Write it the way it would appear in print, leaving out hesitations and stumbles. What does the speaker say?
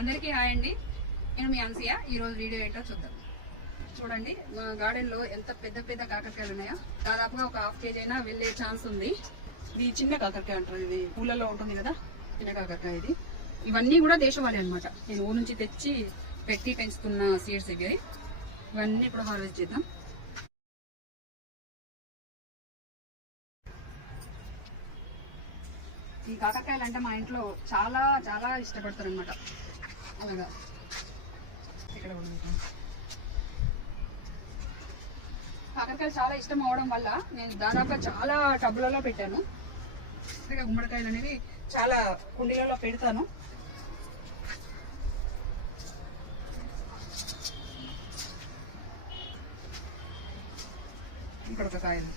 అందరికీ హాయ్ అండి. నేను మీ అన్సియా. ఈరోజు వీడియో ఏంటో చూద్దాం. చూడండి, మా గార్డెన్లో ఎంత పెద్ద పెద్ద కాకరకాయలు ఉన్నాయో. దాదాపుగా ఒక ½ కేజీ అయినా వెళ్ళే ఛాన్స్ ఉంది. ఇది చిన్న కాకరకాయ అంటారు, ఇది పూలలో ఉంటుంది కదా, చిన్న కాకరకాయ ఇది. ఇవన్నీ కూడా దేశవాళీ అనమాట. నేను ఊరు నుంచి తెచ్చి పెట్టి పెంచుతున్న సీడ్స్ ఇవి. ఇవన్నీ ఇప్పుడు హార్వెస్ట్ చేద్దాం. ఈ కాకరకాయలు అంటే మా ఇంట్లో చాలా చాలా ఇష్టపడతారు అనమాట. అలాగా ఇక్కడ కాకరకాయలు చాలా ఇష్టం అవడం వల్ల నేను దాదాపుగా చాలా టబ్బులలో పెట్టాను. గుమ్మడికాయలు అనేవి చాలా కుండీలలో పెడతాను. ఇక్కడ ఒక కాయలు